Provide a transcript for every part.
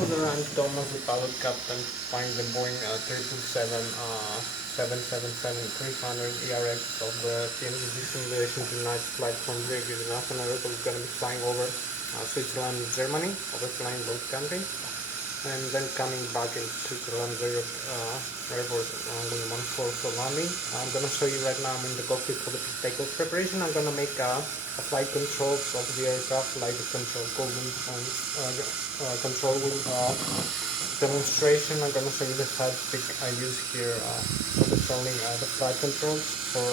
Loader and Thomas the pilot captain flying the Boeing 777-300 ERX of the TMZ simulation tonight's flight from Zurich International Airport is going to be flying over Switzerland and Germany, overflying both countries, and then coming back in Switzerland Zurich airport only 1/4 for landing. I'm going to show you right now. I'm in the cockpit for the takeoff preparation. I'm going to make a flight controls of the aircraft, like the control column and control demonstration. I'm going to show you the side stick I use here for controlling the flight controls for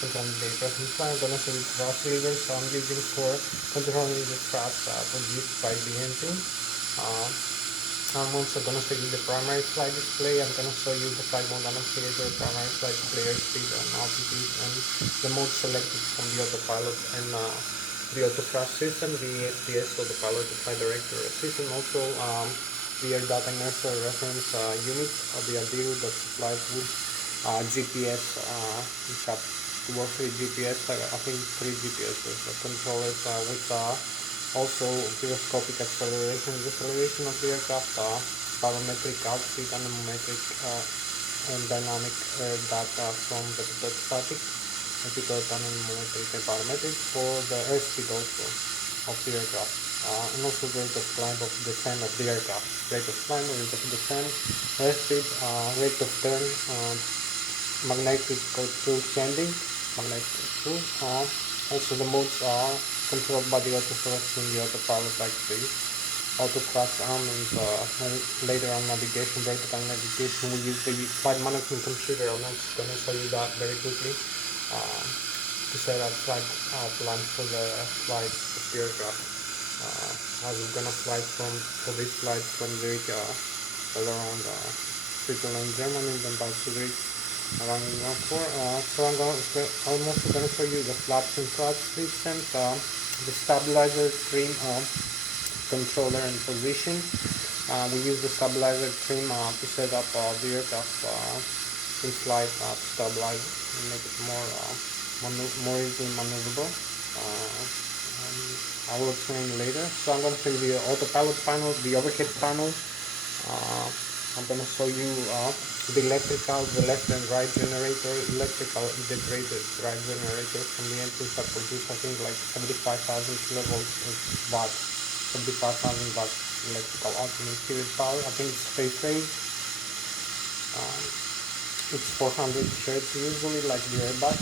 controlling the aircraft in flight. I'm going to show you the thrust levers I'm using for controlling the thrust produced by the engine. I'm also going to show you the primary flight display. I'm going to show you the flight mode annotator, primary flight display, airspeed and altitude, and the mode selected from the autopilot and the auto thrust system, the SPS, so the pilot to flight director system. Also the air data inertial reference unit of the ADIRU that supplies with GPS. We have 2 or 3 GPS, I think 3 GPS controllers with also gyroscopic acceleration, deceleration of the aircraft, barometric output, anemometric and dynamic data from the static, anemometric and barometric for the airspeed also of the aircraft, and also the rate of climb of descent of the aircraft, rate of climb, rate of descent, airspeed, rate of turn, magnetic cruise landing, magnetic cruise. Also the modes are controlled by the auto thrust in the autopilot, like the auto thrust arm, and later on navigation, vertical navigation. We use the flight management computer. I'm just going to show you that very quickly to set up flight plan for the flight of the aircraft. As we're going to fly for this flight from Zurich all around Switzerland, Germany, and then back to Zurich around 1/4. So I'm also going to show you the flaps and thrust systems, the stabilizer trim controller and position. We use the stabilizer trim to set up the aircraft in flight to stabilize and make it more easily maneuverable. I will explain later. So I'm going to show you the autopilot panel, the overhead panel. I'm going to show you the electrical, the left and right generator, electrical integrated drive generator from the engines that produce, I think, like 75,000 kilovolts watts, 75,000 watts electrical alternate series power. I think it's phase range. It's 400 hertz usually, like the Airbus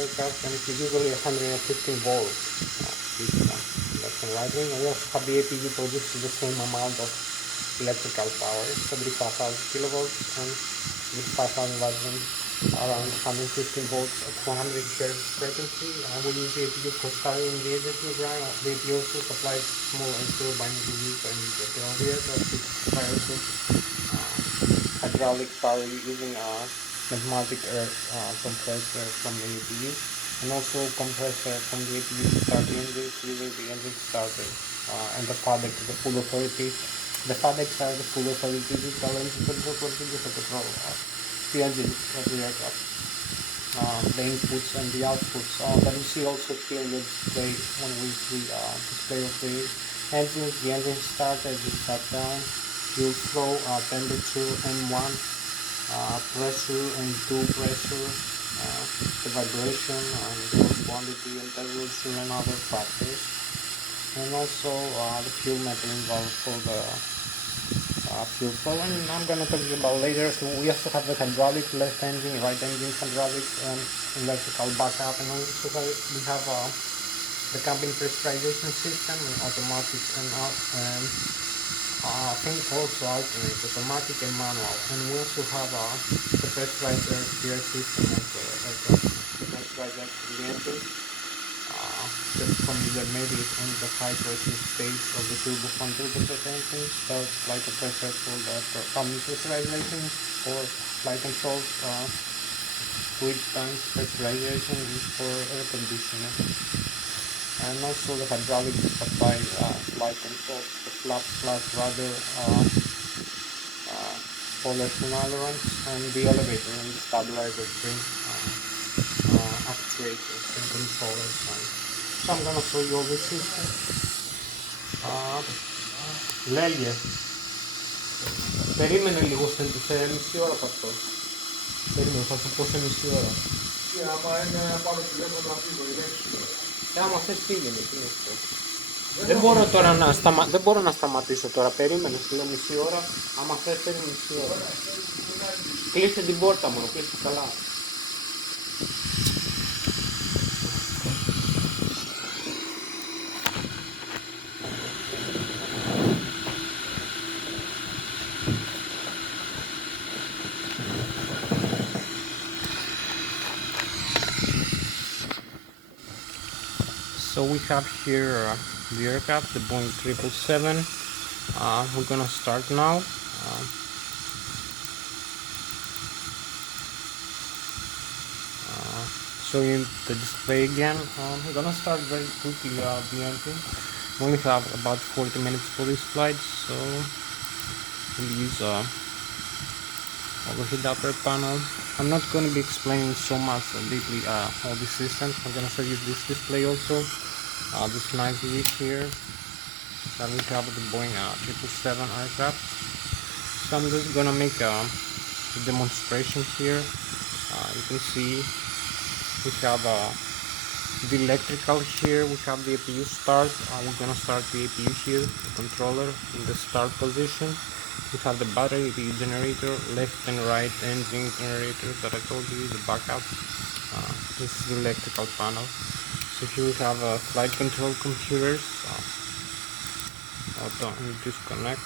aircraft, and it's usually 115 volts. Left and right wing. And we also have the APU produces the same amount of electrical power, 75,000 kilovolts, and with 5,000 watts around 115 volts at 400 hertz frequency. We use the APU for starting the agency drive. The APU also supplies small and turbine to use and the tailwheel that fires hydraulic power using pneumatic air compressor from the APU, and also compressor from the APU to start the engine using the engine starter, and the FADEC, the full authority. The FADECs are the full authority digital engine control procedures to control the engines of the aircraft, the inputs and the outputs. But you see also here the display on which the display of the engines, the engine starter, the shutdown, fuel flow, temperature, M1, pressure, M2 pressure, the vibration and the quantity and temperature and other factors, and also the fuel meter involved for the fuel flow, and I'm going to talk about later. So we also have the hydraulic, left engine, right engine hydraulic, and electrical backup, and also we have the cabin pressurization system, automatic and I think also alternate, automatic and manual, and we also have the pressurizer steer system of the aircraft, the pressurizer for the engine. Just familiar maybe on the high pressure stage of the turbofan turbojet engine, that's like a pressure for the cabin pressurization or flight controls, fluid tanks pressurization is for air conditioning, and also the hydraulic supply flight controls, the flaps, rudder, spoilers and ailerons, and the elevator and the stabilizer trim actuators and controllers. So I'm gonna show you all the system. Lszh Περίμενε λίγο σε μισή ώρα θα πω. Περίμενε, θα σου πω σε μισή ώρα. Και άμα είναι να πάρω τηλέφωνο να φύγω, είναι 6 ώρα. Άμα θες πήγαινε, τι είναι αυτό. Δεν μπορώ τώρα δεν μπορώ να σταματήσω τώρα, περίμενε, σου λέω μισή ώρα. Άμα θες περίμενε μισή ώρα. Κλείσε την πόρτα μόνο, κλείσε καλά. So we have here the aircraft, the Boeing 777. We're gonna start now. Showing the display again. I'm gonna start very quickly the engine. We only have about 40 minutes for this flight, so we'll use overhead upper panel. I'm not going to be explaining so much deeply all the systems. I'm going to show you this display also. This nice view here that we have the Boeing 777 aircraft. So I'm just going to make a demonstration here. You can see we have the electrical here. We have the APU start. We're going to start the APU here, the controller in the start position. We have the battery, the generator, left and right engine generator that I told you, the backup. This is the electrical panel. So here we have flight control computers. Auto and disconnect.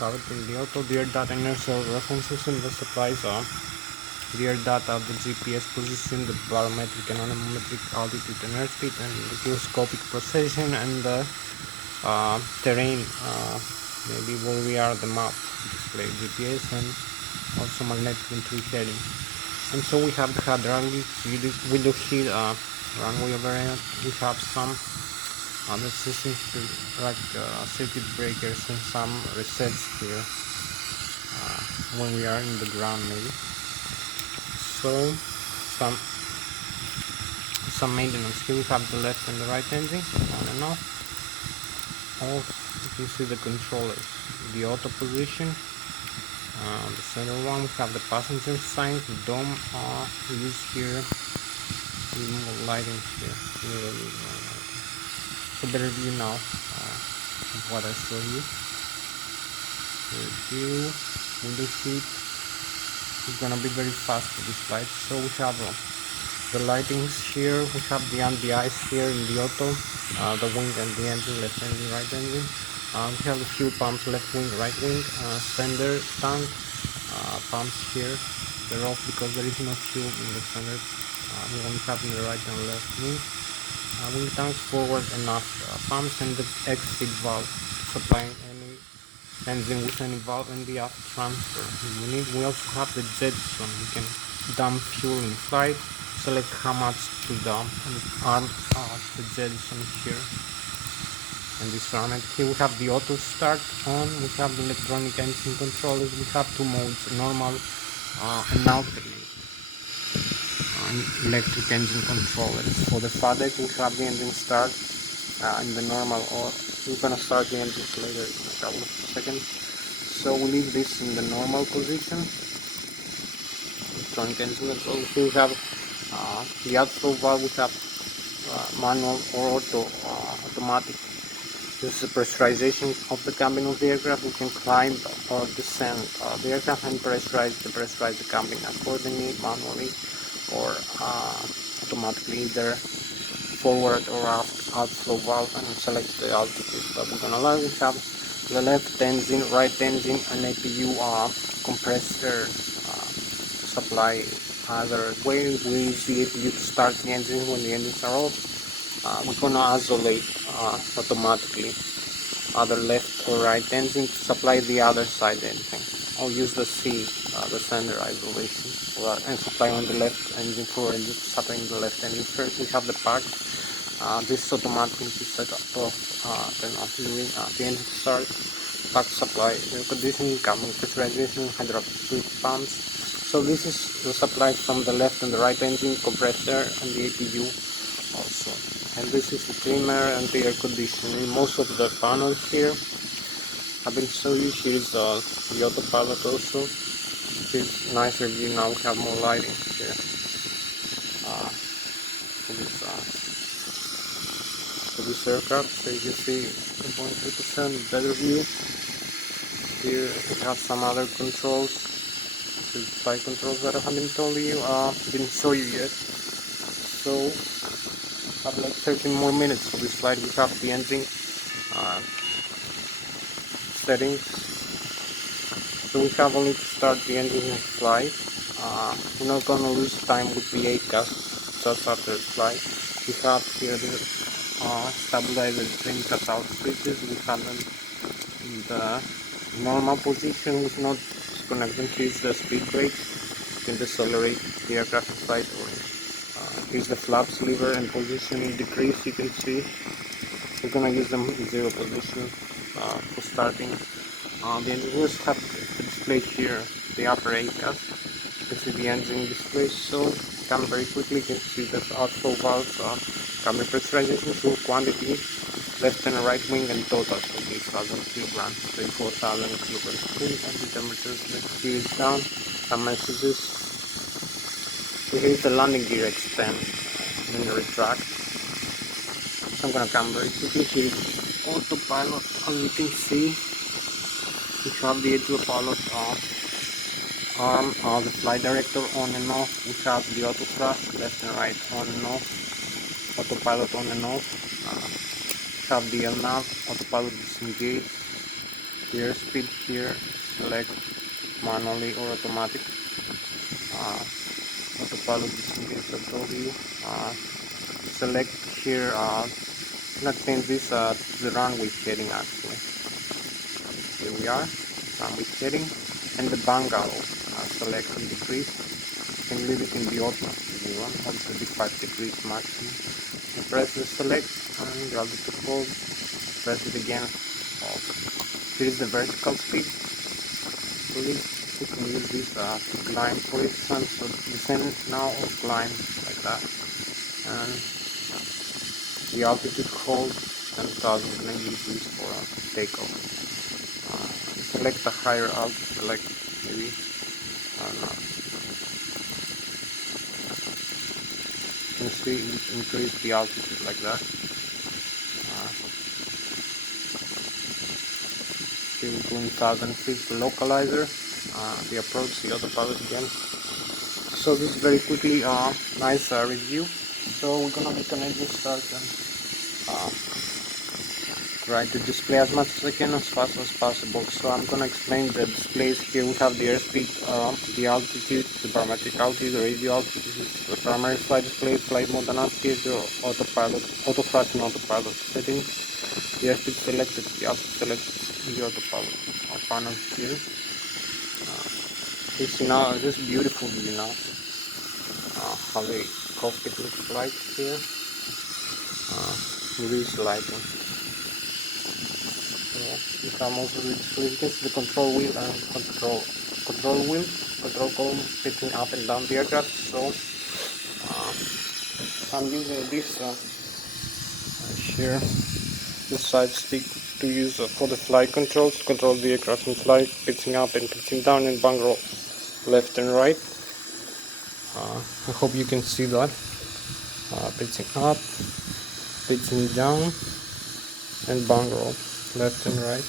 Have it in the auto. The air data inertial reference system that supplies the air data of the GPS position, the barometric and anemometric altitude and airspeed, and the gyroscopic precession and the terrain. Maybe where we are, the map display GPS, and also magnetic and tree heading. And so we have the hydraulics, window heat, runway overhead. We have some other systems like circuit breakers and some resets here when we are in the ground maybe. So some maintenance. Here we have the left and the right engine on and off. You can see the controllers, the auto position, the center one. We have the passenger sign, the dome used here, more lighting here. So better view now of what I show you. Review, window seat. It's gonna be very fast for this flight. So we have the lightings here. We have the anti-ice here in the auto, the wing and the engine, left engine, right engine. We have the fuel pumps, left wing, right wing, fender, tank, pumps here. They're off because there is no fuel in the fender. We only have in the right and left wing. Wing tanks, forward and aft pumps, and the exit valve supplying any engine with any valve and the aft transfer. We also have the jetson. We can dump fuel in flight. Select how much to dump and arm the jetson here. And this run it. Here we have the auto start on. We have the electronic engine controllers. We have two modes: normal and alternate. Electric engine controllers. For the FADEC, we have the engine start in the normal, or we're gonna start the engine later in a couple of seconds. So we leave this in the normal position. Electronic engine control. Here we have the outflow valve. We have manual or automatic. This is the pressurization of the cabin of the aircraft. We can climb or descend the aircraft and pressurize the cabin accordingly, manually or automatically, either forward or aft outflow valve, and select the altitude that we're gonna allow. We have the left engine, right engine, and APU compressor supply. Either way, we use the APU to start the engine when the engines are off. We're gonna isolate automatically other left or right engine to supply the other side engine. I'll use the C, the center isolation, and supply on the left engine for supplying the left engine first. We have the pack. This is automatically set up turn off during the engine start. Pack supply, air conditioning, cabin pressurization, hydraulic fluid pumps. So this is the supply from the left and the right engine, compressor, and the APU also. And this is the trimmer and the air conditioning. Most of the panels here I've been show you. Here's the autopilot also. Here's nice review. Now we have more lighting here. For this aircraft, so you can see the Boeing 3% better view. Here we have some other controls. The flight controls that I haven't told you, didn't show you yet. So I have like 13 more minutes for this flight. We have the engine settings. So we have only to start the engine and fly. We're not gonna lose time with the ACAS just after the flight. We have here the stabilizer trim cutout switches. We have them in the normal position. We're not gonna increase the speed brakes. You can decelerate the aircraft in flight. Or here's the flaps lever and position in decrease. You can see we're gonna use them in 0 position for starting. The engineers have the display here, the upper ACAS. You can see the engine display, so come very quickly. You can see the outflow valves, cabin pressurization, fuel quantity, left and right wing, and total. So 8,000 kilograms, 34,000 kilograms. And the temperature here is down. Some messages. So here's the landing gear extend and retract. So I'm gonna come very quickly. Here's autopilot, as you can see. We have the autopilot arm, the flight director on and off. We have the auto thrust, left and right on and off. Autopilot on and off. We have the LNAV, autopilot disengage. The airspeed here, select manually or automatic. Autopilot disengage, I told you. Select here, not change this to the runway heading actually. Here we are, runway heading, and the bungalow. Select and decrease. You can leave it in the auto if you want, or 35 degrees maximum. You press the select and the altitude hold. Press it again. Here's the vertical speed. You can use this to climb, for instance. So descend now or climb like that. And the altitude hold 10,000, and I use this for takeoff. Select a higher altitude, select maybe, I don't know. You can see we increase the altitude like that. Here we're doing 1,000 feet for localizer. The approach, the autopilot again. So this is very quickly nice review. So we're gonna make an engine start and try to display as much as I can as fast as possible. So I'm gonna explain the displays. Here we have the airspeed, the altitude, the barometric altitude, the radio altitude, the primary flight display, flight mode, and here the autopilot, auto thrust and autopilot settings. The airspeed selected, the altitude selected, the autopilot panel here. It's now just beautiful, you know, how the cockpit looks like here. This lighting. You can also display, you can see the control wheel and control column fitting up and down the aircraft. So I'm using this here, this side stick to use for the flight controls, to control the aircraft in flight, pitching up and pitching down, and bang roll left and right. I hope you can see that. Pitching up, pitching down, and bang roll left and right.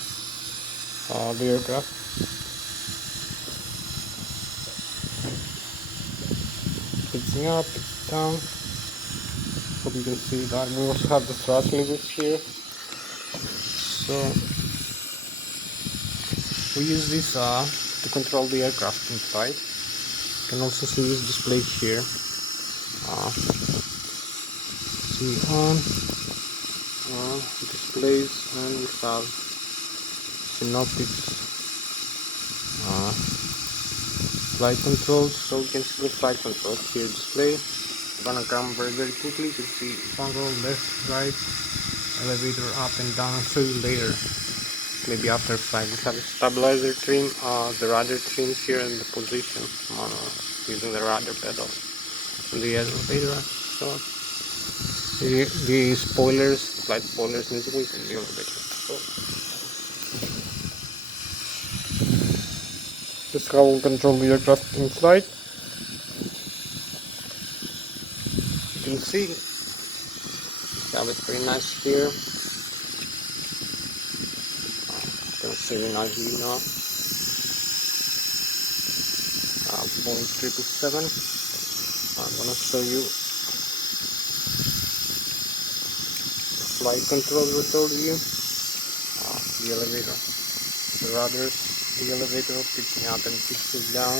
The aircraft. Pitching up, pitching down. Hope you can see that. We also have the thrust levers here. So we use this to control the aircraft in flight. You can also see this display here. See on displays, and we have synoptics, flight controls. So you can see the flight controls here display. I'm gonna come very quickly. You can see control left, right, elevator up and down. I'll show you later, maybe after flight. We have a stabilizer trim, the rudder trims here, and the position using the rudder pedal and the elevator. So the spoilers, flight spoilers, and the elevator. So This is how we'll control the aircraft in flight. You can see we have it pretty nice here. You can see it nicely now. Boeing 777. I'm gonna show you the flight controls I told you. The elevator, the rudders, the elevator picking up and pitching down,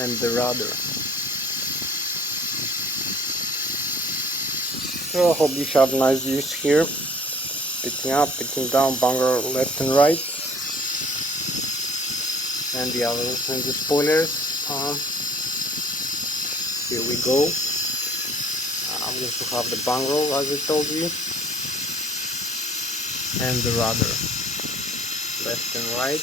and the rudder. So I hope you have nice views here. Pitching up, pitching down, bunker left and right, and the others and the spoilers. Here we go. I'm going to have the bunker as I told you, and the rudder left and right.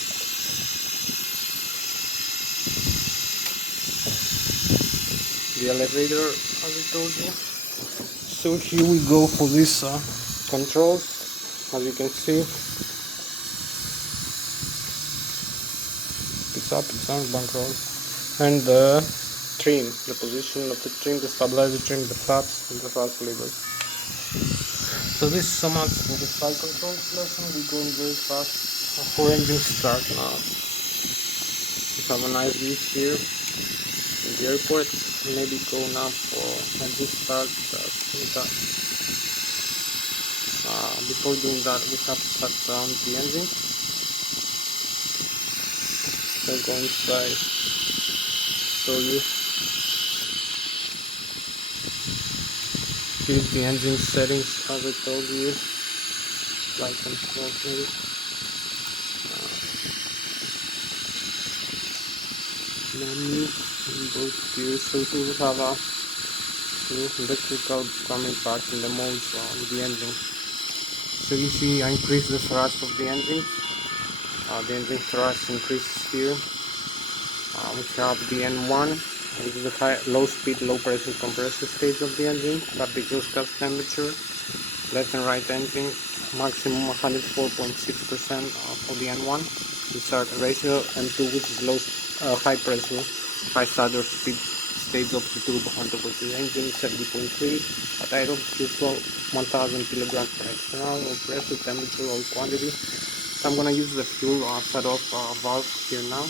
The elevator as I told you. So here we go for these controls. As you can see, it's up, it's down, bunker, and the trim, the position of the trim, the stabilizer trim, the flaps, and the thrust levers. So this is so much for the flight controls lesson. We're going very fast for engine start now. We have a nice view here in the airport. Maybe go now for engine start. Before doing that, we have to shut down the engine. So go inside, show you. Here's the engine settings as I told you. Flight control maybe. Menu in both gears. So here we have a electrical coming back in the modes on the engine. So you see I increase the thrust of the engine. The engine thrust increases here. We have the N1, which is the low speed, low pressure compressor stage of the engine. That the exhaust gas temperature. Left and right engine, maximum 104.6% for the N1. Start ratio, N2, which is low, high pressure, high starter speed stage of the turbo underwater engine, 70.3 at idle, usual 1000 kilograms per external, or pressure, temperature, or quantity. So I'm gonna use the fuel shut off valve here now.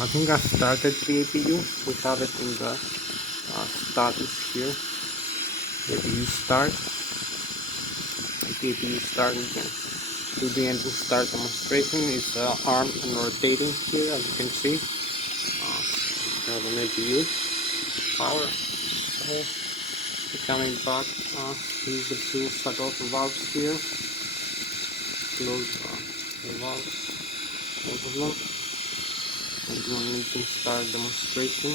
I think I started the APU. We have it in the status here. APU start. The APU start, you can do the engine start demonstration. It's armed and rotating here, as you can see. We have an APU power. Coming back, use the two shut off valves here. Close the valves, both of them. And do an engine start demonstration.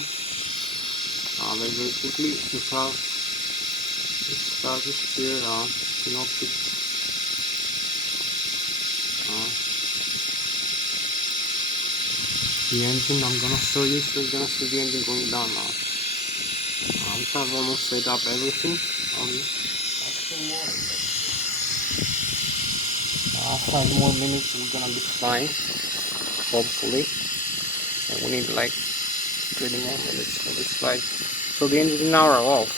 Very quickly, we have the status here, synoptic. The engine, I'm gonna show you, so you're gonna see the engine going down now. We have almost set up everything. Only 5 more minutes, we're gonna be fine, hopefully. And we need like 20 more minutes for this flight. So the engines now are off.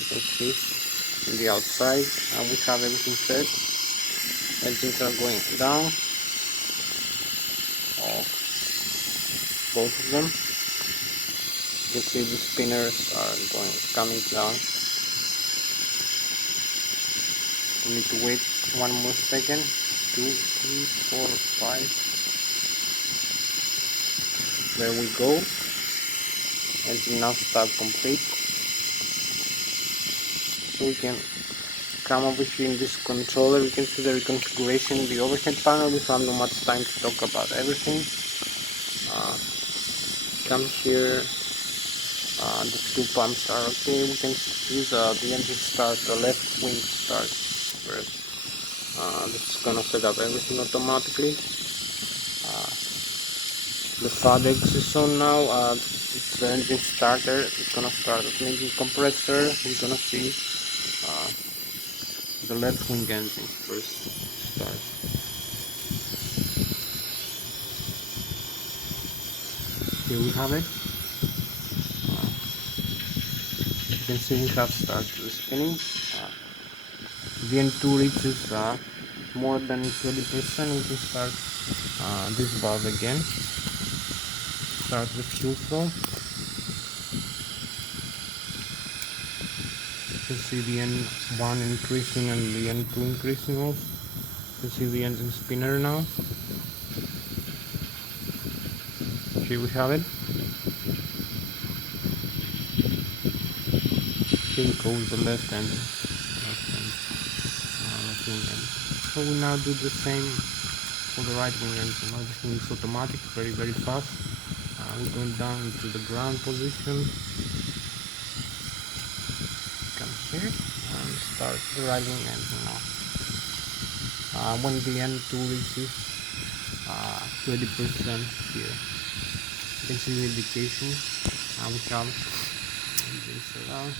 You can see in the outside, we have everything set. Engines are going down. Off. Both of them. You can see the spinners are coming down. We need to wait 1 more second. 2, 3, 4, 5. There we go. Engine now start complete. So we can come over here in this controller. We can see the reconfiguration, the overhead panel. We have not much time to talk about everything. Come here. The fuel pumps are okay. We can use the engine start, the left wing start first. That's gonna set up everything automatically. The FADEX is on now. It's the engine starter. It's gonna start the engine compressor. We're gonna see the left wing engine first start. Here we have it. You can see we have started spinning. VN2 reaches more than 20%. We can start this valve again. Start the fuel flow. You can see the N1 increasing and the N2 increasing also. You can see the engine spinner now. Here we have it. Here goes the left engine. So we now do the same for the right wing engine. Everything is automatic, very fast. We're going down into the ground position. Come here and start the right wing engine now. When the N2 reaches 20% here, you can see the indication. We have this around.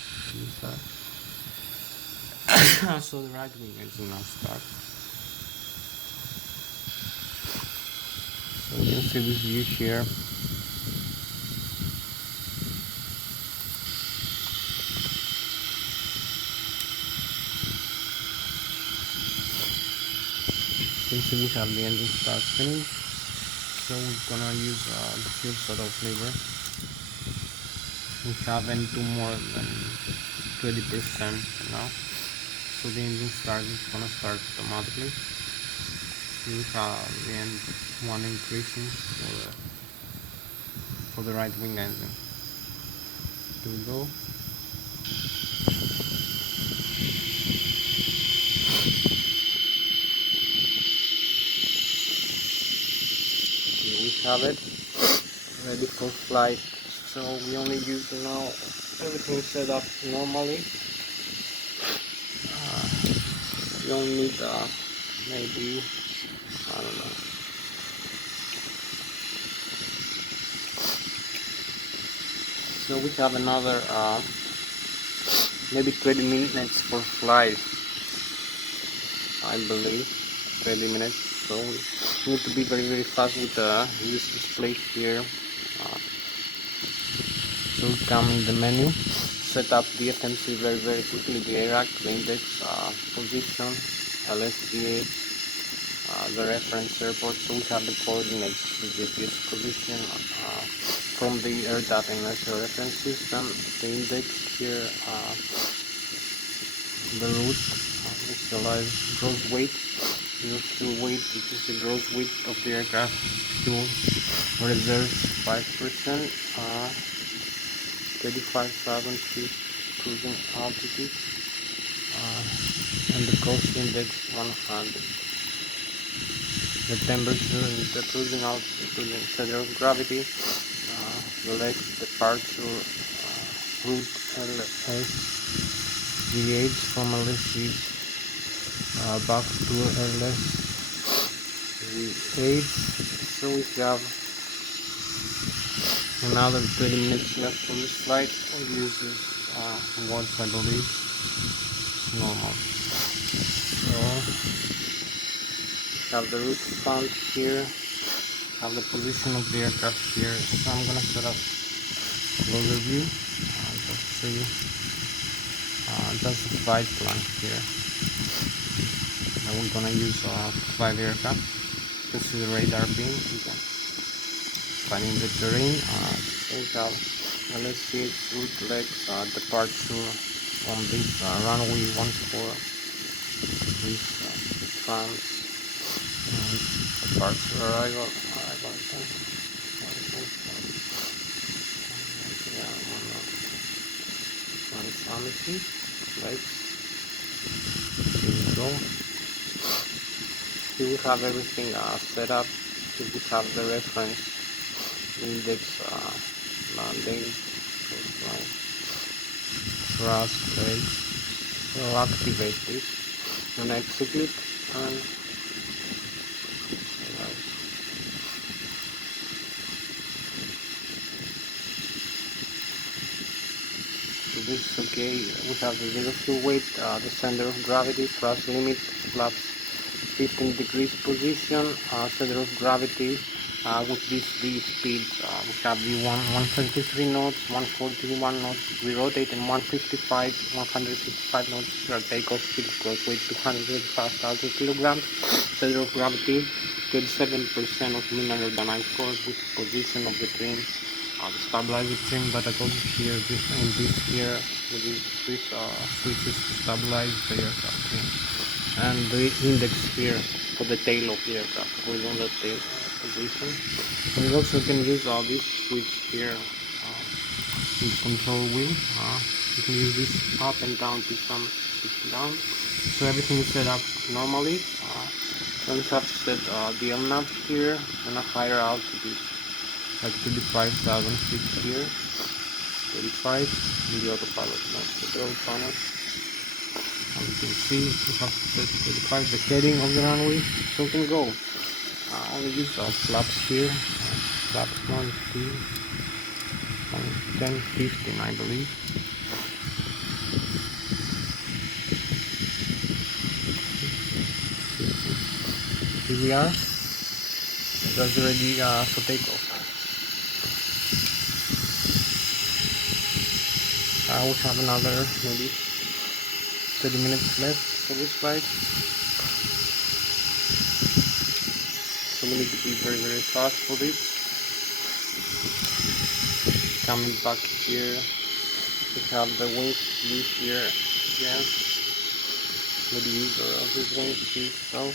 So the right wing engine now start. So you can see this view here. You can see we have the engine start spinning. So we're gonna use the fuel shut-off lever. We have N2 more than 20% now. So the engine is gonna start automatically. We have the N1 increasing for the right wing engine. Here we go. Here we have it, ready for flight. So we only use now everything set up normally. You don't need maybe, I don't know. So we have another maybe 20 minutes for flight, I believe, 20 minutes. So we need to be very fast with this display here. So we come in the menu, set up the FMC very quickly, the ARAC, the index, position, Lszh, the reference airport. So we have the coordinates, the GPS position from the air data inertial reference system, the index here, the route, initialize gross weight, fuel weight, which is the gross weight of the aircraft, fuel reserves 5%, 35,000 feet cruising altitude, and the coast index 100. The temperature and the cruising altitude and center of gravity, the Lszh departure route Lszh, deviates from Lszh back to Lszh V8. So we have another 20 minutes left for this flight. We'll use this once, I believe, normal. So have the route found here, have the position of the aircraft here. So I'm gonna set up closer view just to show you. That's the flight plan here. And we're gonna use 5 aircraft. You can see the radar beam. You can find in the terrain. We have Lszh route Lszh departure on this runway 14. This trans. Departure arrival time. Samantha, lights. Here we go. Here we have everything set up. Here we have the reference index, landing, thrust, legs. We'll activate this and execute and this is okay. We have the zero fuel weight, the center of gravity, thrust limit, flaps 15 degrees position, center of gravity with these three speeds. We have the 133 knots, 141 knots. We rotate in 155 knots. Our takeoff speed goes with 205,000 kilograms. Center of gravity, 37% of mean aerodynamic force. This position of the trim, the stabilizer trim that I told you here, in this here, with this switches to stabilize the aircraft trim, and the index here for the tail of the aircraft, horizontal tail position. And we also can use this switch here in the control wheel. You can use this up and down to some down. So everything is set up normally. Then we have set the LNAV here on a higher altitude, like 35,000 feet here. 35 in the autopilot mode, the control panel. As you can see, we have set 35 the heading of the runway, so we can go. Only use flaps here. Flaps 1, 2, 10, 15, I believe. Here we are. That's ready for takeoff. We have another maybe 30 minutes left for this flight. So we need to be very, very fast for this. Coming back here, we have the wings view here again. With the user of this wings view. So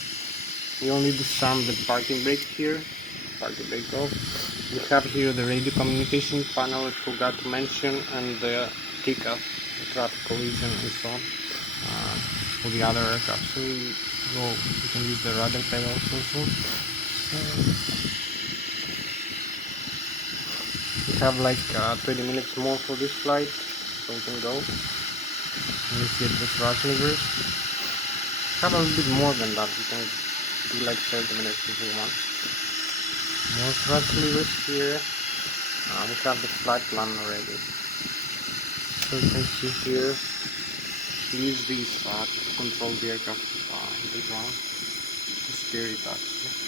we only disarm the parking brake here. Parking brake off. We have here the radio communication panel, I forgot to mention, and the TCAS, the traffic collision and so on, for the other aircraft. So we can use the radar pedals also. We have like 20 minutes more for this flight, so we can go. Let's get the thrust levers. Have a little bit more than that. We can do like 30 minutes if we want. More thrust levers here. We have the flight plan already. So you can see here, use these to control the aircraft on the ground, to steer it actually.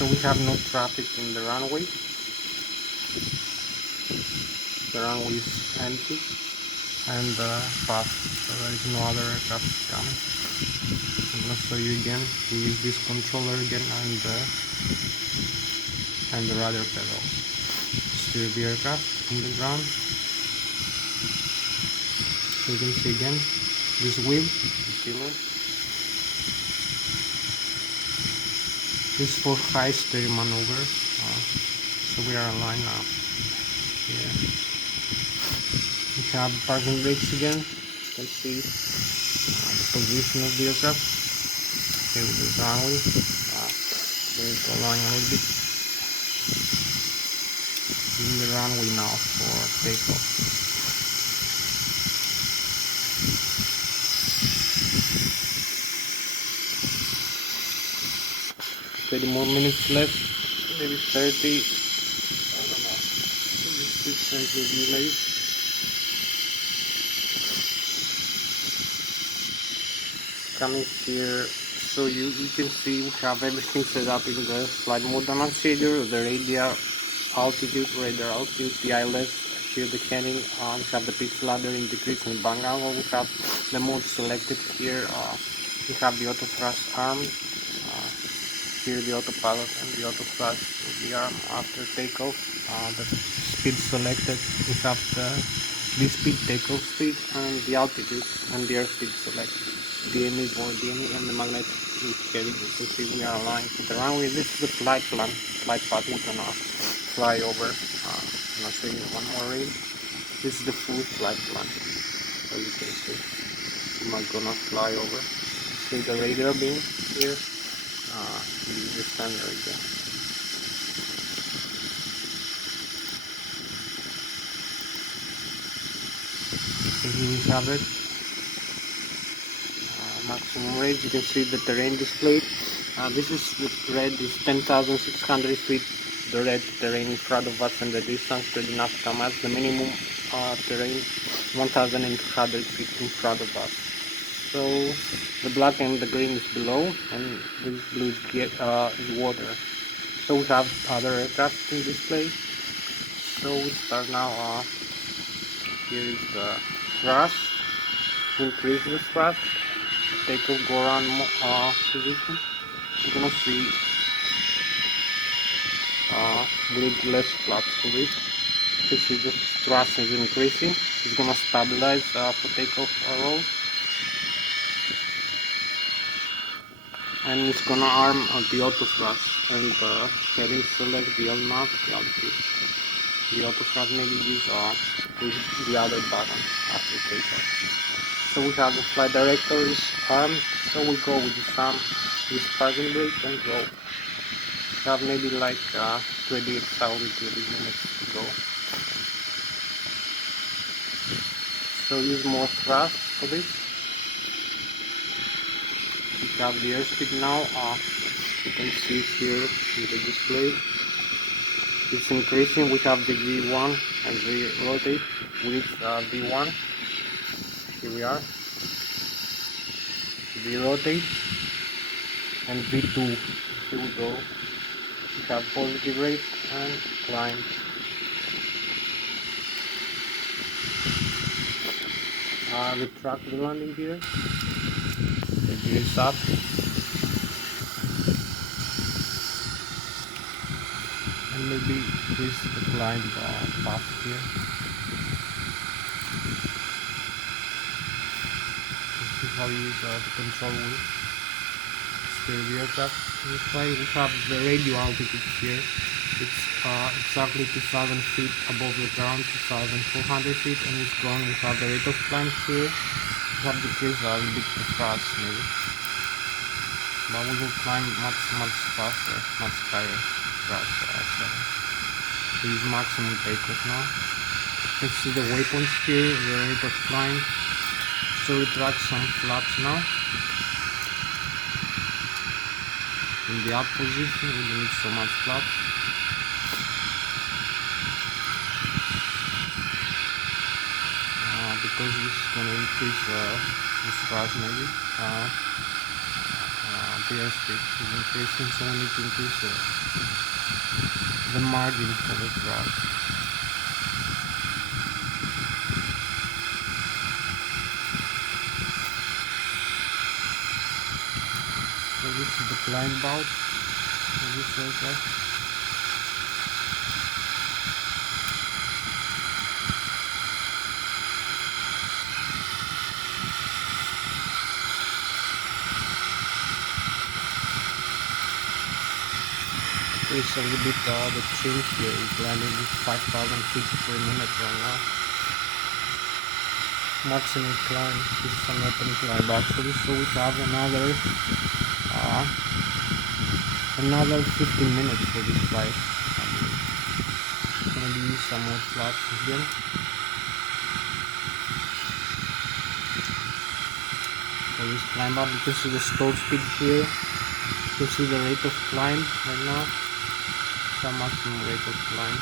So we have no traffic in the runway. The runway is empty and fast, so there is no other aircraft coming. I'm gonna show you again. We use this controller again and the radar pedals to steer the aircraft on the ground. So you can see again this wheel, the tiller. This is for high steering maneuver. So we are aligned now. Here. We have parking brakes again. You can see the position of the aircraft. Here with the runway. We need to align a little bit. In the runway now for takeoff. 30 more minutes left, maybe 30. I don't know. This view maybe. Coming here, so you can see we have everything set up in the flight mode annunciator, the radar altitude, the ILS, here the heading. We have the pitch ladder in decrease and bang angle. We have the mode selected here. We have the auto thrust arm. Here the autopilot and the auto thrust of the arm after takeoff. The speed selected. We have the speed, takeoff speed, and the altitude and the airspeed selected. DME for DME and the magnetic heading. You can see we are aligned to the runway. This is the flight plan, flight path we're gonna fly over. I'm gonna show you one more read. This is the full flight plan. As you can see, I'm gonna fly over. See the radar beam here. The standard again. So here we have it. Maximum range. You can see the terrain displayed. This is the red is 10,600 feet. The red terrain in front of us and the distance 30 nautical miles. The minimum terrain 1,800 feet in front of us. So the black and the green is below, and this blue is water. So we have other aircraft in display. So we start now. Here is the thrust. We increase the thrust. Take a go around position. You're gonna see we need less flaps for this. You see the thrust is increasing. It's gonna stabilize for takeoff roll. And it's gonna arm the auto thrust, and heading select the L-nav, the altitude. The auto thrust maybe use the other button after takeoff. So we have the flight director is armed, so we go with the SAM, this parking brake, and go. We have maybe like 20 minutes to go. So use more thrust for this. We have the airspeed now. You can see here in the display. It's increasing. We have the V1 and V rotate with V1. Here we are. V rotate and V2. Here we go. We have positive rate and climb. Retract the landing gear. The gear is up. And maybe increase the climb path here. This is how you use the control wheel. Steer the aircraft. This way we have the radio altitude here. It's exactly 2,000 feet above the ground, 2,400 feet, and it's gone. We have the rate of climb here. We have decreased a little bit the thrust maybe, but we will climb much faster, much higher thrust. This is maximum takeoff now. You can see the waypoints here, the rate of climb. So we track some flaps now. In the up position, we don't need so much flap. Because this is going to increase the thrust maybe. The airspeed is increasing, so we need to increase the margin for the thrust. So this is the climb bout of this aircraft. It's a little bit the trim here is landing with 5,000 feet per minute right now. Maximum climb. This is an open climb actually, so we have another 15 minutes for this flight. I'm gonna use some more flaps again. For this climb up, you can see the stall speed here. You can see the rate of climb right now. The maximum rate of climb.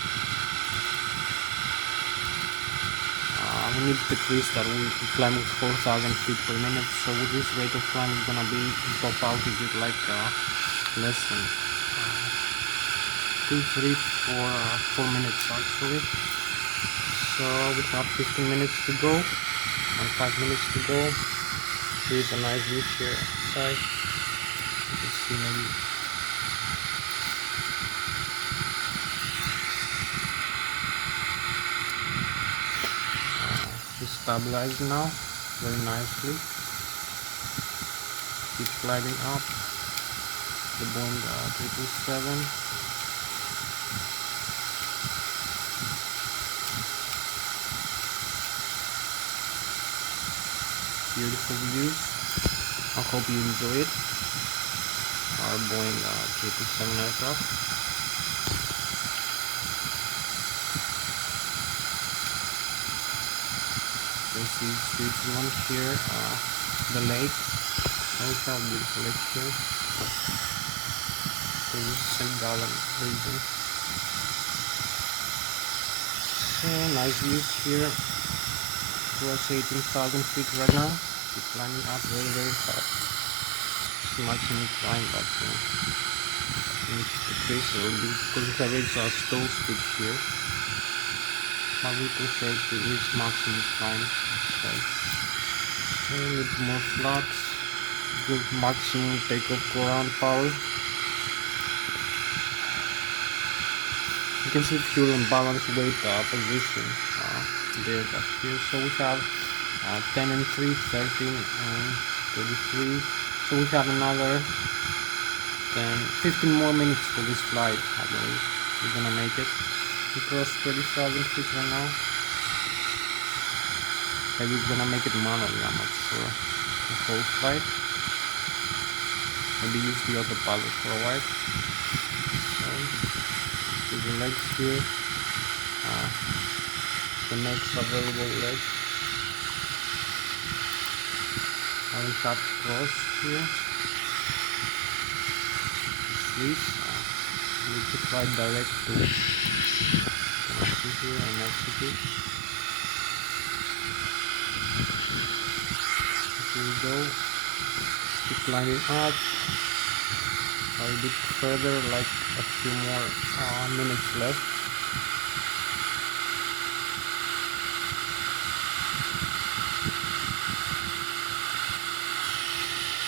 We need to decrease that. We climb with 4,000 feet per minute. So with this rate of climb, it's gonna be in top altitude like less than 2, 3, 4 minutes actually. So we have 15 minutes to go and 5 minutes to go. Here's a nice view here outside. You can see maybe. Stabilized now very nicely. Keep gliding up. The Boeing 777. Beautiful views. I hope you enjoy it. Our Boeing 777 aircraft. This one here, the lake. Also a beautiful lake here. This is St. Gallen region. So nice views here. It was 18,000 feet right now. keep climbing up very very fast. It's maximum climb, but we need to decrease a little bit because we have reached our stall speed here. But we prefer to reach maximum climb instead. So we need more flats, good maximum takeoff to around power. You can see fuel and balance weight position the aircraft here. So we have 10 and 3, 13 and 33. So we have another 15 more minutes for this flight. I believe we're gonna make it. We crossed 30,000 feet right now. Maybe we're gonna make it manually, I'm not sure. The whole flight. Maybe use the autopilot for a while. So the legs here. The next available leg. And we have to cross here. This we need to fly direct to Mexico and Mexico. Here we go. Keep climbing up. A bit further, like a few more minutes left.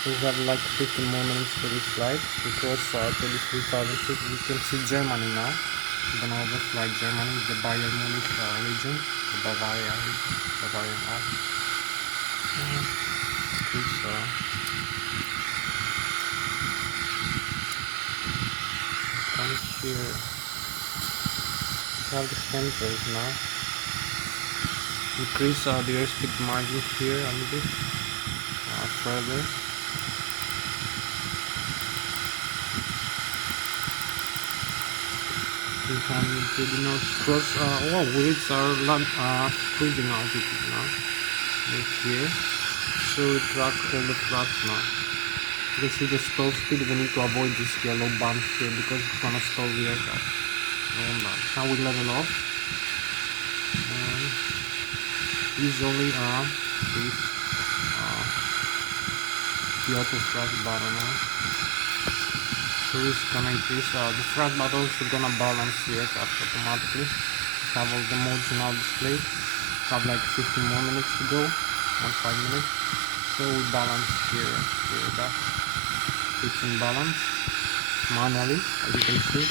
We have like 15 more minutes for this flight. We cross 33,000 feet. We can see Germany now. We're gonna overfly Germany, the Bayern Munich region, the Bavarian Alps. Comes here. We have the centers now. Increase the airspeed margin here a little bit further. We can to the north cross. We reach our land cruising altitude now. Right here. So we track all the flaps now. You can see the stall speed. We need to avoid this yellow bump here because it's gonna stall the aircraft. Now we level off. Usually this the auto thrust button now. So it's gonna increase the thrust button is gonna balance the aircraft automatically. We have all the modes now displayed. We have like 15 more minutes to go, 5 minutes. So we balance here the aircraft. It's in balance manually, as you can see.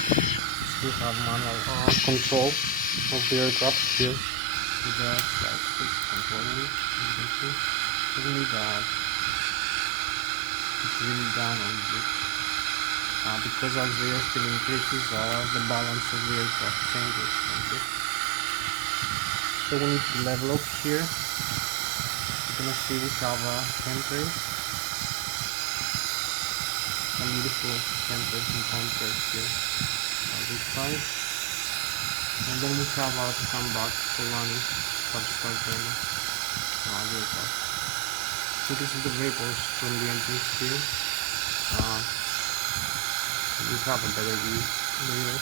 We have manual control of the aircraft here with the flight stick controlling it, as you can see. So we need to bring it down a little bit. Because as the airspeed increases, the balance of the aircraft changes. Okay. So we need to level up here. You're gonna see we have temperatures. Some beautiful temperatures and contrast here on this side. And then we have to come back for running, start turning the aircraft. So this is the vapors from the engines here. We have a better view later.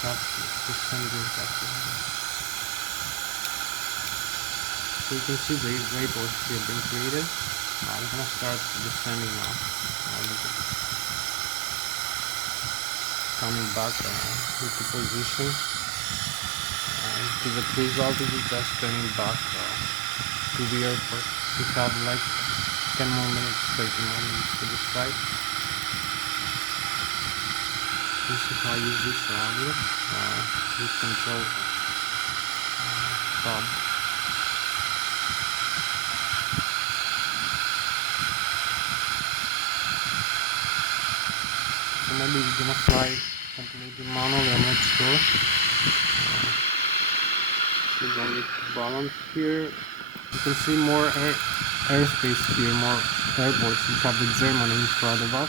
That's the engines actually. So you can see the vapors here being created. I'm gonna start descending now. Coming back into position to the cruise altitude, just turning back to the airport. We have like 10 more minutes, 30 more minutes for this flight. This is how I use this radio, this control tab. So maybe we're gonna fly completely manually, I'm not sure. There's only balance here. You can see more airspace here, more airports. We have the Germany in front of us,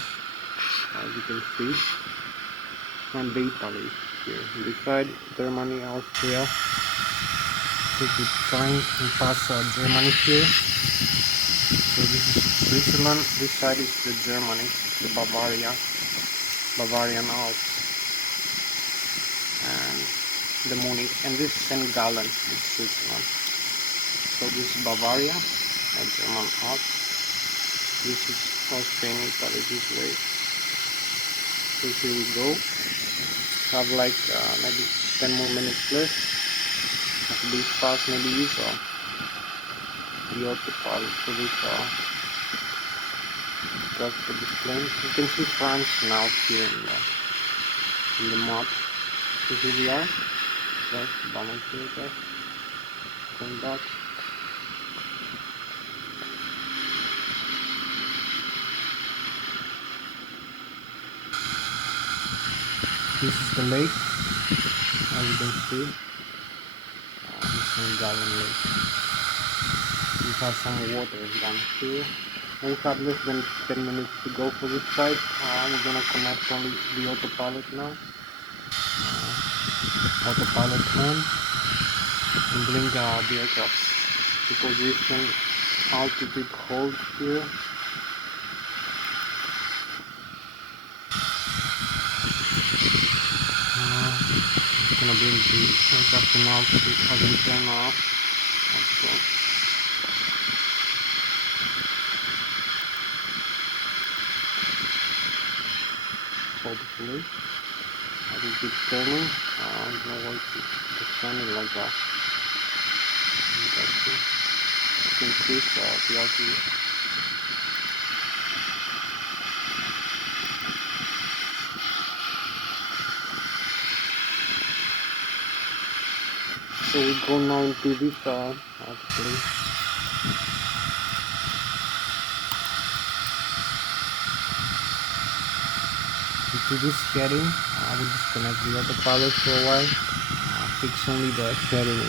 as you can see. And the Italy here. This side, Germany, Austria. So we trying to pass Germany here. So this is Switzerland. This side is the Germany, the Bavarian Alps, and the Munich. And this is St. Gallen in Switzerland. So this is Bavaria. a German hot. This is Austrian Italy this way. So here we go. Have like maybe 10 more minutes left. Have to be fast, maybe use the autopilot for this just for this plane. You can see France now here in the map. So here we are. Just balance here, guys. Going back. This is the lake, as you can see. This is Gallen Lake. We have some water down here. We have less than 10 minutes to go for this flight. I'm gonna connect only the autopilot now. Autopilot on and bring the aircraft to position, altitude hold here. I'm gonna bring the aircraft in altitude and then turn off. Hopefully, I will keep turning. I don't know why it's turning like that. I can increase the altitude. So we go now into this actually. Into this heading, I will disconnect the autopilot for a while. Fix only the heading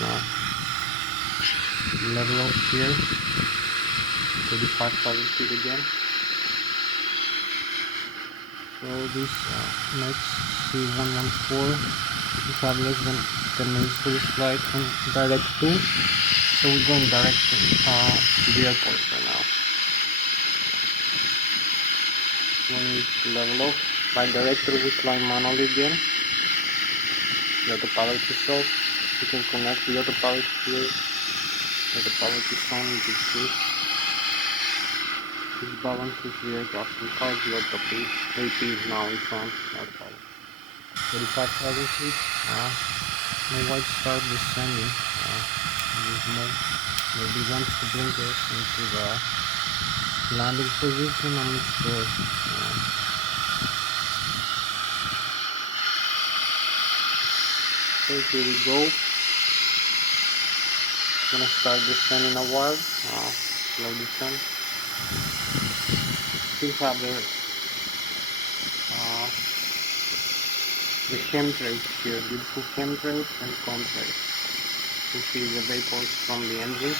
level up here. 35,000 feet again. So this next C114, we have less than 10 minutes for this flight on direct 2. So we're going direct to the airport right now. We need to level up. Fly director, we fly manually again. The autopilot is off. You can connect the autopilot here. The autopilot is on, you can see. This balances the aircraft. We call the autopilot. AP now is on autopilot. 35,000 feet. Now white start descending. Maybe wants to bring us into the landing position. I'm not sure. So here we go. Gonna start descending a while. Slow descent. Still have the chemtrails here, beautiful chemtrails and contrails. You see the vapors from the engine.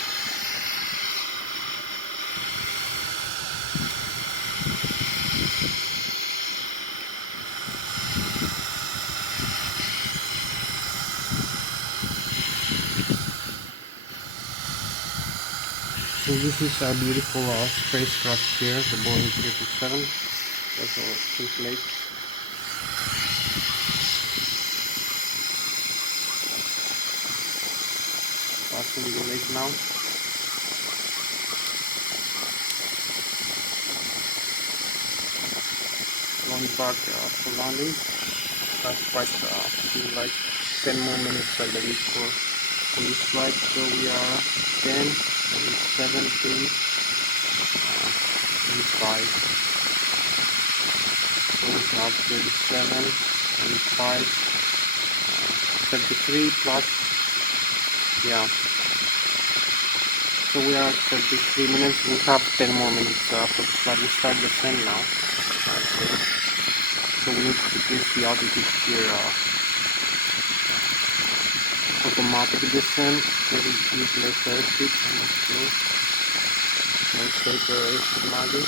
So this is a beautiful spacecraft here, the Boeing 777. That's our Fish Lake. Passing the lake now. Going back for landing. That's quite like 10 more minutes I believe for this flight. So we are 10, 17, 5. So we have 37 and 5, 33 plus, yeah. So we are at 33 minutes. We have 10 more minutes for the flight. We start descent now. So we need to decrease the altitude here. Automatic descent. Maybe use less airspeed. I'm not sure. No safer airspeed margin.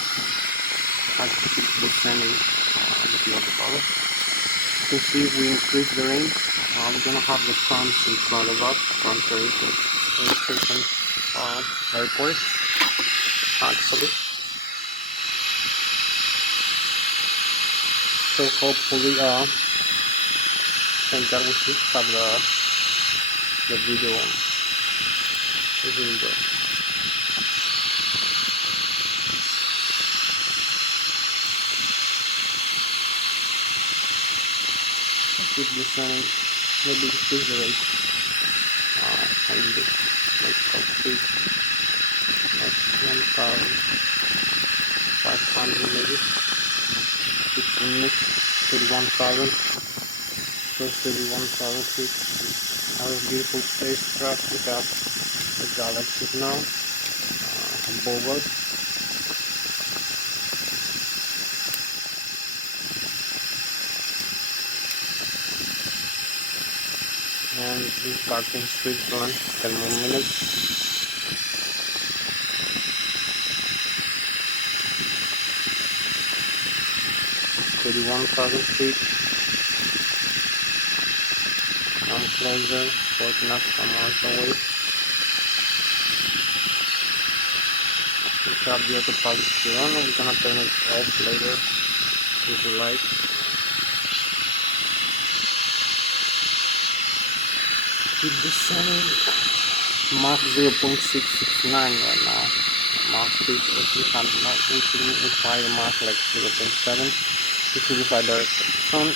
Have to keep descending with the autopilot. You can see if we increase the range, we're gonna have the France in front of us. France airport actually. So hopefully, thank God we should have the video on. Here we go. keep descending, maybe increase the rate a little bit, like speed, that's 1,500 maybe, it will mix 31,000, first 31,000 feet. Our beautiful spacecraft, we have the galaxy now, Boeing. And we start in Switzerland, 10 more minutes. 31,000 feet. Come closer, 40 nautical miles away. We have the autopilot still on, we're gonna turn it off later with the light. Keep descending. Mach 0.669 right now. Mach speed of 300, not with higher Mach like 0.7. This is if I direct the sun.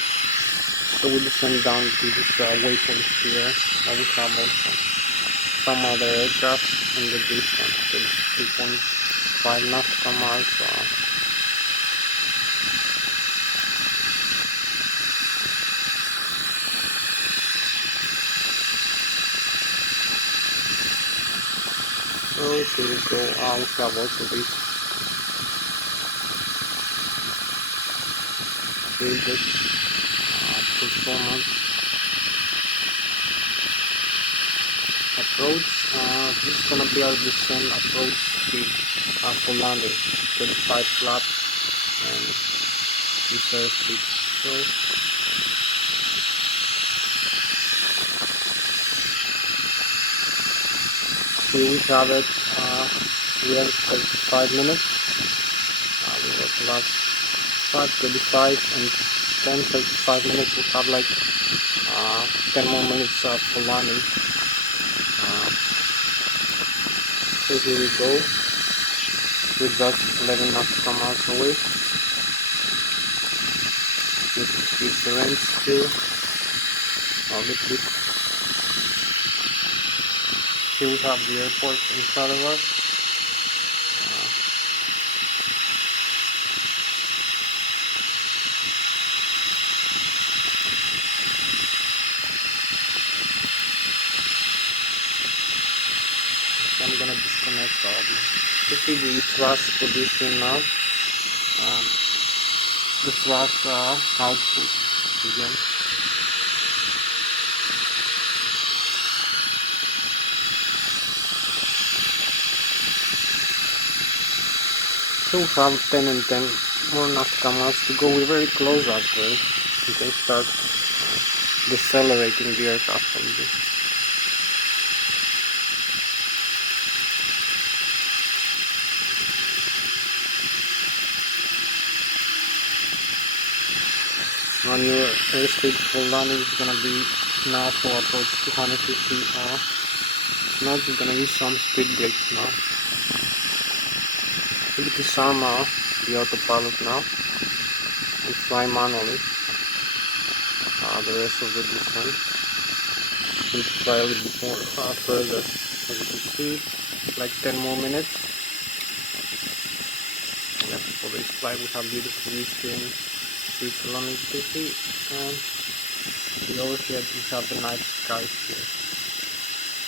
So we descend down to this waypoint here. Now we have also some other aircraft in the distance. So it's 2.5 nautical miles. So here we go. We have also this basic performance approach. This is gonna be our descent approach speed for landing. 35 flaps and this airspeed. So here we have it. We have 35 minutes. We got the last 5:35 and 10:35 minutes. We have like 10 more minutes for landing. So here we go. We're just 11 nautical miles away. Let's increase the range still a little bit. Here we have the airport in front of us. So I'm gonna disconnect this is the thrust position now. The thrust output again. So we have 10 and 10 more nautical miles to go. We're very close actually. We can start decelerating the aircraft from this. On your airspeed for landing is gonna be now for approach 250 knots. We're gonna use some speed brakes now. We'll disarm the autopilot now and fly manually the rest of the descent. We'll fly a little bit more further. As you can see, like 10 more minutes. Yeah, for this flight we have beautiful views here in Switzerland, as you can see, and the overhead we have the night sky here.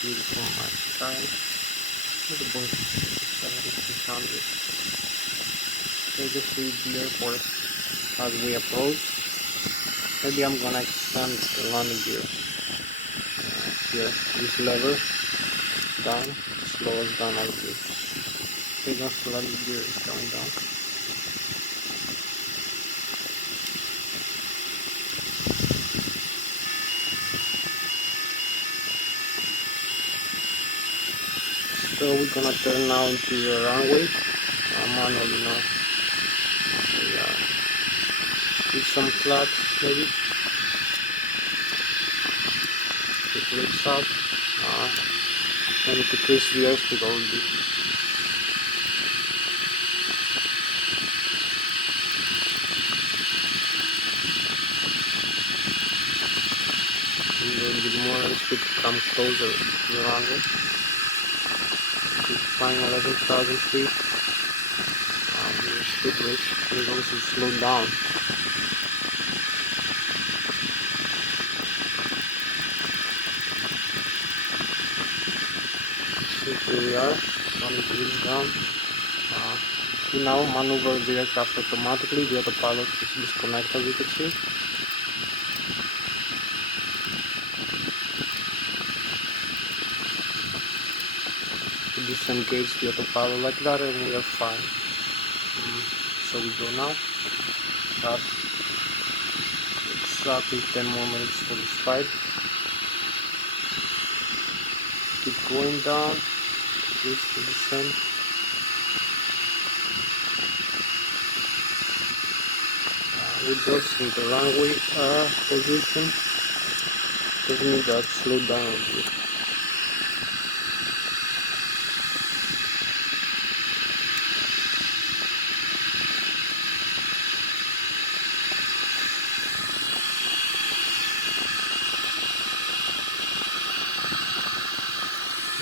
Beautiful night sky. With the Boeing 7600. So you can see the airport as we approach. Maybe I'm gonna extend the landing gear here. This lever down, slow us down a little bit. Because the landing gear is going down. So we're gonna turn now into the runway manually now. Do some flaps maybe. It lifts up. And to decrease the airspeed a little bit. a little bit more. Let's put come closer to the runway. Keep flying 11,000 feet. The speed rate will also slow down. So here we are, running wheels down. We now maneuver the aircraft automatically. The autopilot is disconnected, as you can see. We disengage the autopilot like that and we are fine. So we go now. Got exactly 10 more minutes for this flight. Keep going down, reach the descent. We just in the runway position. Doesn't mean that slow down a bit.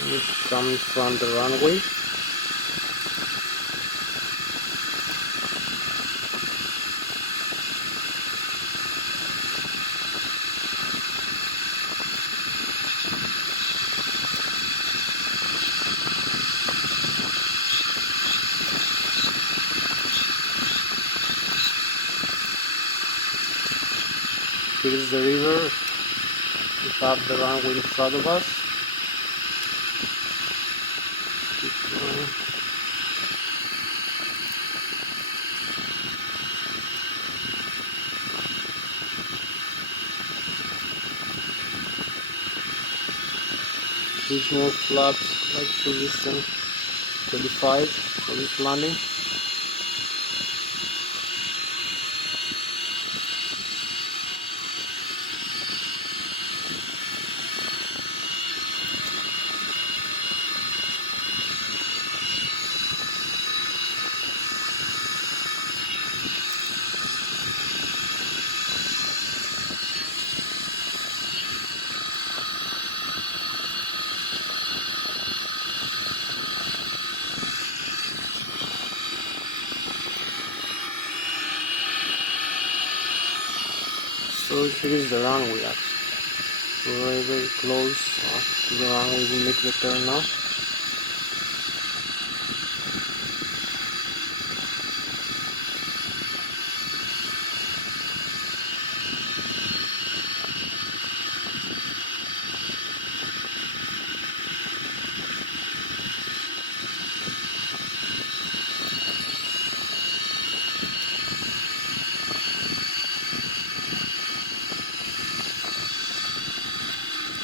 We come from the runway. Here is the river. We have the runway in front of us. Keep going. This more flat, like position 35 for this landing. So here is the runway actually. We're very close to the runway. We make the turn now.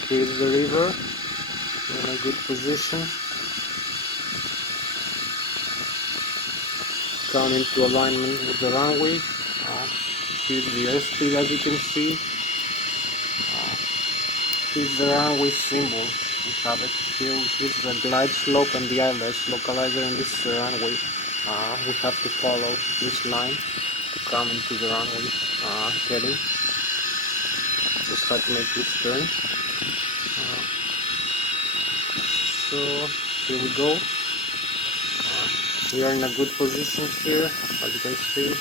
Here is the river. We're in a good position. Come into alignment with the runway. Here's the airspeed, as you can see. Here's the runway symbol. We have it here, which is the glide slope and the Lszh localizer in this runway. We have to follow this line to come into the runway heading. Just try to make this turn. So here we go. We are in a good position here, as you can see.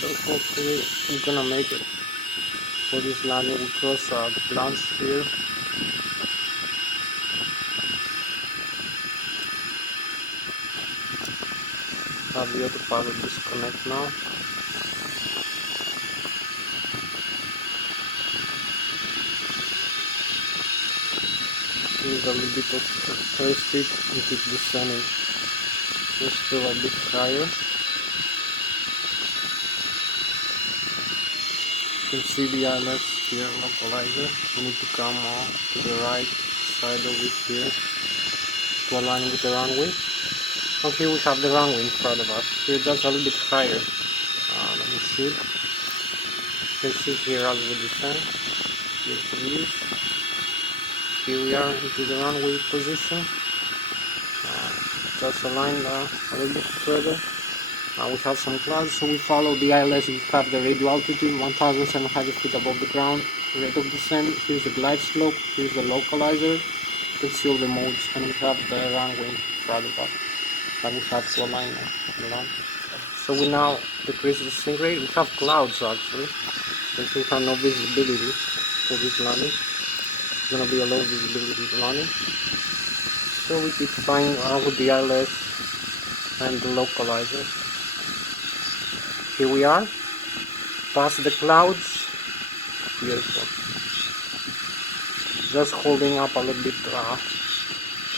So hopefully we're gonna make it for this landing. We cross the plants here. Have the autopilot disconnect now. Use a little bit of airspeed and keep descending. We're still a bit higher. You can see the Lszh here localizer. We need to come to the right side of it here to align with the runway. Okay, we have the runway in front of us. Here just a little bit higher. Let me see. You can see here as we descend. Beautiful views. Here we are into the runway position. just align a little bit further. We have some clouds, so we follow the ILS. We have the radio altitude 1,700 feet above the ground, rate of descent. Here's the glide slope, here's the localizer. You can see all the modes, and we have the runway in front of us that we have to align along. So we now decrease the descent rate. We have clouds actually, since we have no visibility for this landing. It's gonna be a low visibility landing. So we keep flying with the ILS and the localizer. Here we are, past the clouds. Beautiful. Just holding up a little bit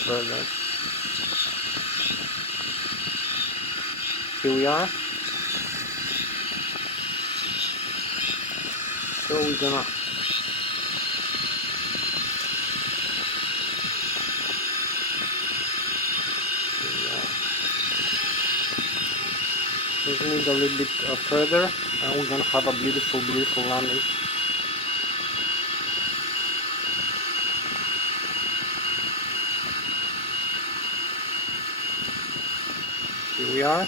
further. Here we are. So we're gonna just need a little bit further, and we're gonna have a beautiful landing. Here we are.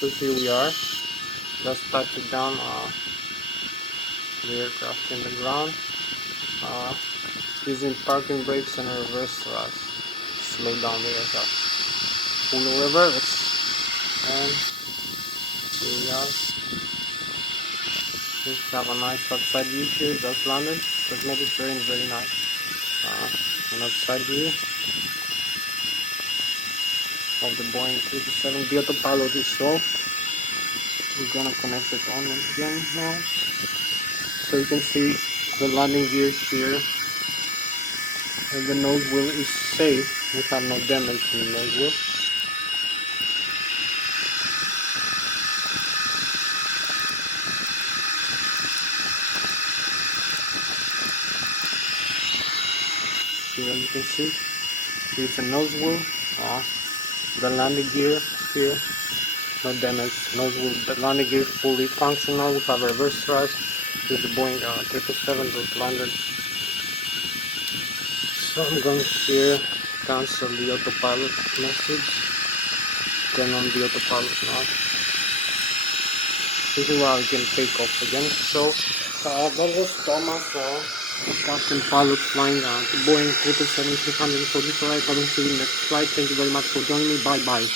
So here we are, just touching down the aircraft in the ground, using parking brakes and reverse thrust to slow down the aircraft. Full reverse, and here we are. Just have a nice outside view here, just landed. Cosmetic terrain, very nice. An outside view of the Boeing 737. The autopilot is off. We're gonna connect it on again now. So you can see the landing gear here. And the nose wheel is safe. We have no damage in the nose wheel. Here you can see here's the nose wheel. The landing gear here, no damage. Nose wheel, the landing gear fully functional. We have reverse thrust. Here's the Boeing 777 that landed. So I'm going here, cancel the autopilot message, turn on the autopilot now. This is where we can take off again. So that was Thomas, Captain Pilot flying to Boeing 777-300. So this is where I come to see you next flight. Thank you very much for joining me. Bye bye.